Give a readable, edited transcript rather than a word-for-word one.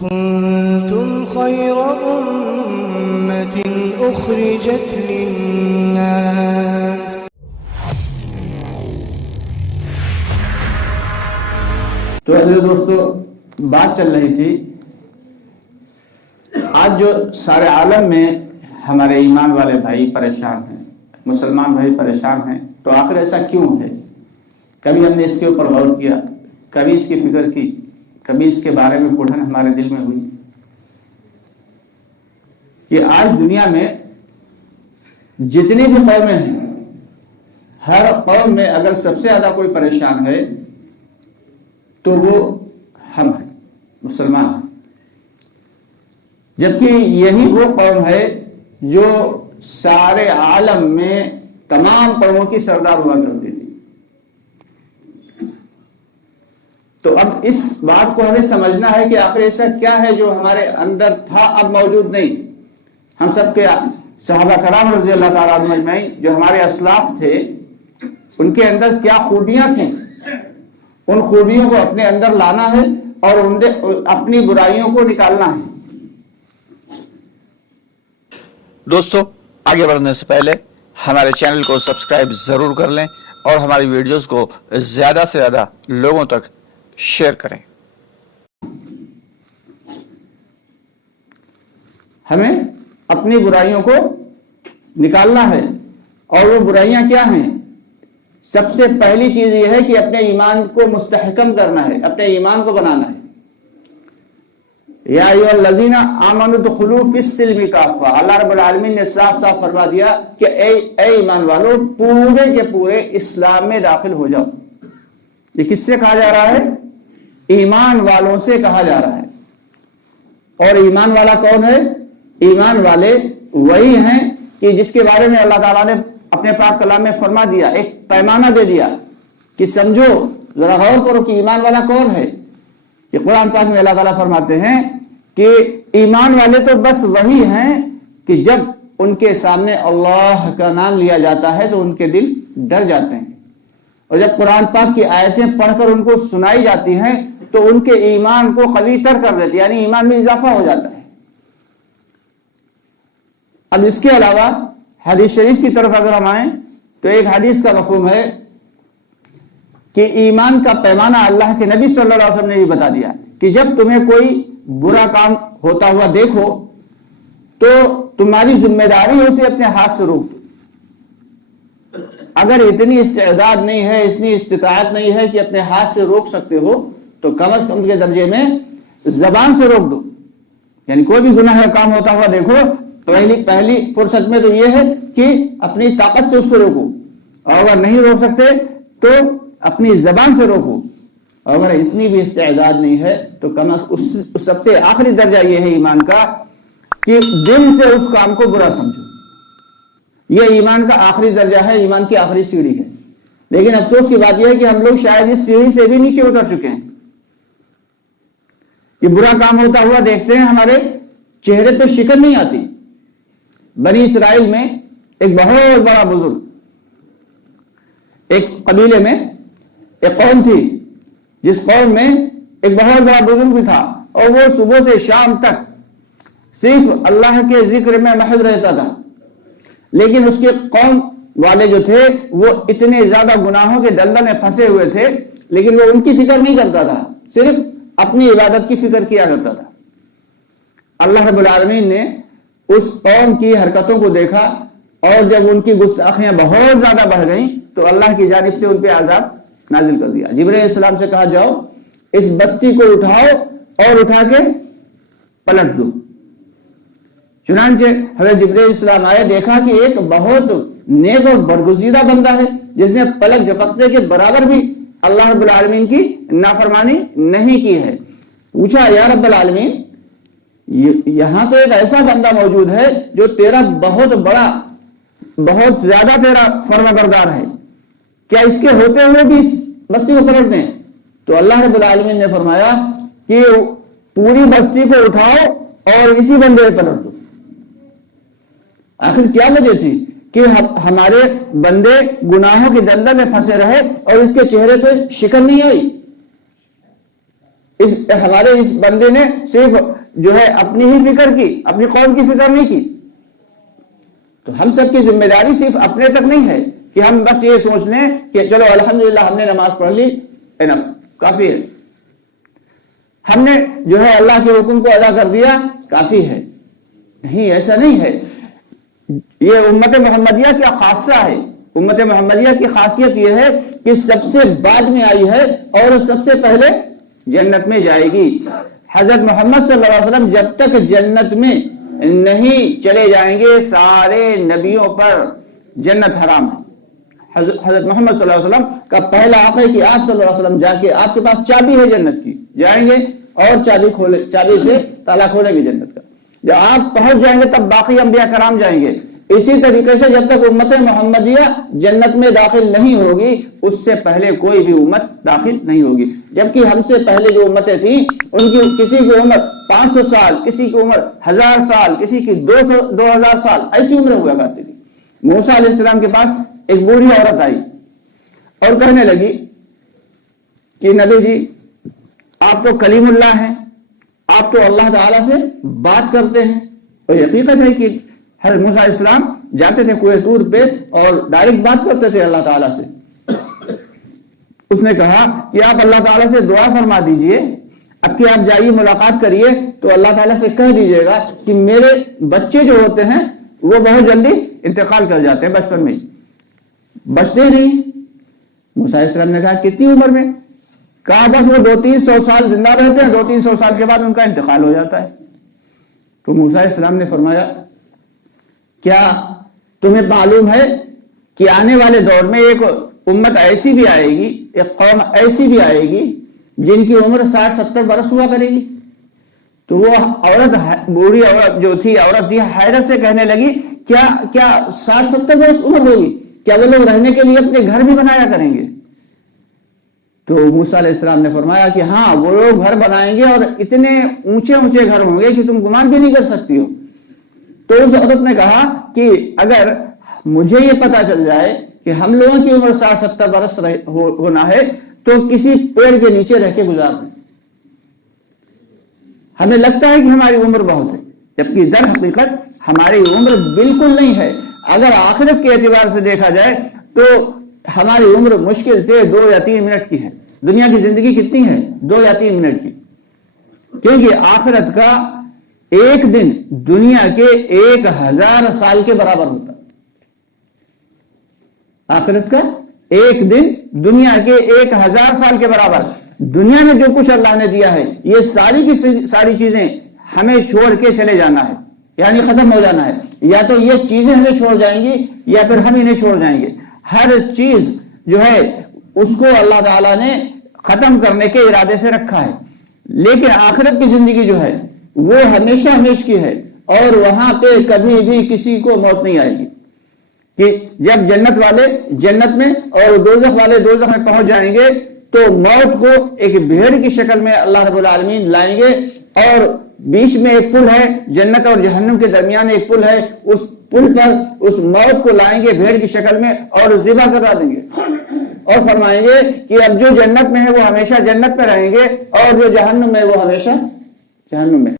كنتم خير أمة أخرجت للناس. تو دوستو بات چل رہی تھی آج جو سارے عالم میں ہمارے ایمان والے بھائی پریشان ہیں، مسلمان بھائی پریشان ہیں، تو آخر ایسا کیوں ہے؟ کبھی ہم نے اس کے اوپر غور کیا، کبھی اس کی فکر کی، کبھی اس کے بارے میں پڑھن ہمارے دل میں ہوئی کہ آج دنیا میں جتنی بھی قومیں ہیں، ہر قوم میں اگر سب سے زیادہ کوئی پریشان ہے تو وہ ہم ہیں، مسلمان ہیں، جبکہ یہی وہ قوم ہے جو سارے عالم میں تمام قوموں کی سردار ہوا کرتی تھی۔ تو اب اس بات کو ہمیں سمجھنا ہے کہ آخر ایسا کیا ہے جو ہمارے اندر تھا اب موجود نہیں۔ ہم سب کے صحابہ کرام رضی اللہ تعالیٰ عنہم اجمعین جو ہمارے اسلاف تھے، ان کے اندر کیا خوبیاں تھیں، ان خوبیوں کو اپنے اندر لانا ہے اور اپنی برائیوں کو نکالنا ہے۔ دوستو آگے بڑھنے سے پہلے ہمارے چینل کو سبسکرائب ضرور کر لیں اور ہماری ویڈیوز کو زیادہ سے زیادہ لوگوں تک شیئر کریں۔ ہمیں اپنی برائیوں کو نکالنا ہے، اور وہ برائیاں کیا ہیں؟ سب سے پہلی چیز یہ ہے کہ اپنے ایمان کو مستحکم کرنا ہے، اپنے ایمان کو بنانا ہے۔ یا ایھا الذین آمنوا ادخلوا فی السلم کافہ، اللہ رب العالمین نے صاف صاف فرما دیا کہ اے ایمان والو پورے کے پورے اسلام میں داخل ہو جاؤ۔ یہ کس سے کہا جا رہا ہے؟ ایمان والوں سے کہا جا رہا ہے۔ اور ایمان والا کون ہے؟ ایمان والے وہی ہیں کہ جس کے بارے میں اللہ تعالیٰ نے اپنے پاک کلام میں فرما دیا، ایک پیمانہ دے دیا کہ سمجھو، ذرا غور کرو کہ ایمان والا کون ہے۔ یہ قرآن پاک میں اللہ تعالیٰ فرماتے ہیں کہ ایمان والے تو بس وہی ہیں کہ جب ان کے سامنے اللہ کا نام لیا جاتا ہے تو ان کے دل ڈر جاتے ہیں، اور جب قرآن پاک کی آیتیں پڑھ کر ان کو سنائی جاتی ہیں تو ان کے ایمان کو قوی تر کر دیتی ہے، یعنی ایمان میں اضافہ ہو جاتا ہے۔ اب اس کے علاوہ حدیث شریف کی طرف اگر ہم آئیں تو ایک حدیث کا مفہوم ہے کہ ایمان کا پیمانہ اللہ کے نبی صلی اللہ علیہ وسلم نے یہ بتا دیا کہ جب تمہیں کوئی برا کام ہوتا ہوا دیکھو تو تمہاری ذمہ داری ہے اسے اپنے ہاتھ سے روک دو۔ اگر اتنی استعداد نہیں ہے، اتنی استطاعت نہیں ہے کہ اپنے ہاتھ سے روک سکتے ہو تو کم از کم کے درجے میں زبان سے روک دو۔ یعنی کوئی بھی گناہ کا کام ہوتا ہوا دیکھو، پہلی فرصت میں تو یہ ہے کہ اپنی طاقت سے اس کو روکو، اور اگر نہیں روک سکتے تو اپنی زبان سے روکو، اور اگر اتنی بھی استعداد نہیں ہے تو کم از کم سب سے آخری درجہ یہ ہے ایمان کا کہ دل سے اس کام کو برا سمجھو۔ یہ ایمان کا آخری درجہ ہے، ایمان کی آخری سیڑھی ہے۔ لیکن افسوس کی بات یہ ہے کہ ہم لوگ شاید اس سیڑھی سے بھی نیچے اتر چکے ہیں کہ برا کام ہوتا ہوا دیکھتے ہیں، ہمارے چہرے پہ شکن نہیں آتی۔ بنی اسرائیل میں ایک بہت بڑا بزرگ، ایک قبیلے میں ایک قوم تھی جس قوم میں ایک بہت بڑا بزرگ بھی تھا، اور وہ صبح سے شام تک صرف اللہ کے ذکر میں محض رہتا تھا، لیکن اس کے قوم والے جو تھے وہ اتنے زیادہ گناہوں کے دلدل میں پھنسے ہوئے تھے، لیکن وہ ان کی فکر نہیں کرتا تھا، صرف اپنی عبادت کی فکر کیا کرتا تھا۔ اللہ رب العالمین نے اس قوم کی حرکتوں کو دیکھا، اور جب ان کی گستاخیاں بہت زیادہ بڑھ گئیں تو اللہ کی جانب سے ان پہ عذاب نازل کر دیا۔ جبرائیل علیہ السلام سے کہا جاؤ اس بستی کو اٹھاؤ اور اٹھا کے پلٹ دو۔ چنانچہ حضرت جبرائیل علیہ السلام آئے، دیکھا کہ ایک بہت نیک اور برگزیدہ بندہ ہے جس نے پلک جھپکنے کے برابر بھی اللہ رب العالمین کی نافرمانی نہیں کی ہے۔ پوچھا یا رب العالمین، یہاں تو ایک ایسا بندہ موجود ہے جو تیرا بہت زیادہ تیرا فرما بردار ہے، کیا اس کے ہوتے ہوئے بھی اس بستی کو پلٹ دیں؟ تو اللہ رب العالمین نے فرمایا کہ پوری بستی کو اٹھاؤ اور اسی بندے پہ پلٹ دو۔ آخر کیا وجہ تھی کہ ہمارے بندے گناہوں کی دلدل میں پھنسے رہے اور اس کے چہرے پہ شکن نہیں ہوئی؟ ہمارے اس بندے نے صرف جو ہے اپنی ہی فکر کی، اپنی قوم کی فکر نہیں کی. تو ہم سب کی ذمہ داری صرف اپنے تک نہیں ہے کہ ہم بس یہ سوچ لیں کہ چلو الحمدللہ ہم نے نماز پڑھ لی، انف کافی ہے، ہم نے جو ہے اللہ کے حکم کو ادا کر دیا کافی ہے. نہیں، ایسا نہیں ہے. یہ امت محمدیہ کیا خاصہ ہے. امت محمدیہ کی خاصیت یہ ہے کہ سب سے بعد میں آئی ہے اور سب سے پہلے جنت میں جائے گی. حضرت محمد صلی اللہ علیہ وسلم جب تک جنت میں نہیں چلے جائیں گے سارے نبیوں پر جنت حرام ہے. حضرت محمد صلی اللہ علیہ وسلم کا پہلا حق ہے کہ آپ صلی اللہ علیہ وسلم جا کے، آپ کے پاس چابی ہے جنت کی، جائیں گے اور چابی سے تالا کھولیں گے جنت کا. جب آپ پہنچ جائیں گے تب باقی انبیاء کرام جائیں گے. اسی طریقے سے جب تک امت محمدیہ جنت میں داخل نہیں ہوگی اس سے پہلے کوئی بھی امت داخل نہیں ہوگی. جبکہ ہم سے پہلے جو امتیں تھیں ان کی کسی کی عمر 500 سال، کسی کی عمر 1000 سال، کسی کی 2000 سال، ایسی عمریں ہوا کرتی تھی. موسیٰ علیہ السلام کے پاس ایک بوڑھی عورت آئی اور کہنے لگی کہ نبی جی آپ تو کلیم اللہ ہیں، آپ تو اللہ تعالیٰ سے بات کرتے ہیں. اور حقیقت ہے کہ حضرت موسیٰ علیہ السلام جاتے تھے کوہ طور پہ اور ڈائریکٹ بات کرتے تھے اللہ تعالیٰ سے. اس نے کہا کہ آپ اللہ تعالیٰ سے دعا فرما دیجئے، اب کہ آپ جائیے ملاقات کریے تو اللہ تعالیٰ سے کہہ دیجئے گا کہ میرے بچے جو ہوتے ہیں وہ بہت جلدی انتقال کر جاتے ہیں، بچپن میں بچتے نہیں. موسیٰ علیہ السلام نے کہا کتنی عمر میں؟ کہا بس وہ 200-300 سال زندہ رہتے ہیں، 200-300 سال کے بعد ان کا انتقال ہو جاتا ہے. تو موسیٰ علیہ السلام نے فرمایا کیا تمہیں معلوم ہے کہ آنے والے دور میں ایک امت ایسی بھی آئے گی، ایک قوم ایسی بھی آئے گی جن کی عمر 60-70 برس ہوا کرے گی؟ تو وہ عورت، بوڑھی عورت جو تھی، عورت تھی، حیرت سے کہنے لگی کیا 60-70 برس عمر ہوگی؟ کیا وہ لوگ رہنے کے لیے اپنے گھر بھی بنایا کریں گے؟ تو موسیٰ علیہ السلام نے فرمایا کہ ہاں وہ لوگ گھر بنائیں گے اور اتنے اونچے اونچے گھر ہوں گے کہ تم گمان بھی نہیں کر سکتی ہو. تو اس عورت نے کہا کہ اگر مجھے یہ پتا چل جائے کہ ہم لوگوں کی عمر 60-70 برس ہونا ہے تو کسی پیڑ کے نیچے رہ کے گزار دیں. ہمیں لگتا ہے کہ ہماری عمر بہت ہے، جبکہ در حقیقت ہماری عمر بالکل نہیں ہے. اگر آخرت کے اعتبار سے دیکھا جائے تو ہماری عمر مشکل سے 2 یا 3 منٹ کی ہے. دنیا کی زندگی کتنی ہے؟ 2 یا 3 منٹ کی. کیونکہ آخرت کا ایک دن دنیا کے 1000 سال کے برابر ہوتا. آخرت کا ایک دن دنیا کے 1000 سال کے برابر. دنیا میں جو کچھ اللہ نے دیا ہے یہ ساری کی ساری چیزیں ہمیں چھوڑ کے چلے جانا ہے، یعنی ختم ہو جانا ہے. یا تو یہ چیزیں ہمیں چھوڑ جائیں گی یا پھر ہم انہیں چھوڑ جائیں گے. ہر چیز جو ہے اس کو اللہ تعالیٰ نے ختم کرنے کے ارادے سے رکھا ہے. لیکن آخرت کی زندگی جو ہے وہ ہمیشہ ہمیش کی ہے اور وہاں پہ کبھی بھی کسی کو موت نہیں آئے گی. کہ جب جنت والے جنت میں اور دوزخ والے دوزخ میں پہنچ جائیں گے تو موت کو ایک بھیڑ کی شکل میں اللہ رب العالمین لائیں گے اور بیچ میں ایک پل ہے، جنت اور جہنم کے درمیان ایک پل ہے، اس پل پر اس موت کو لائیں گے بھیڑ کی شکل میں اور ذبح کرا دیں گے اور فرمائیں گے کہ اب جو جنت میں ہے وہ ہمیشہ جنت میں رہیں گے اور جو جہنم میں وہ ہمیشہ جہنم میں.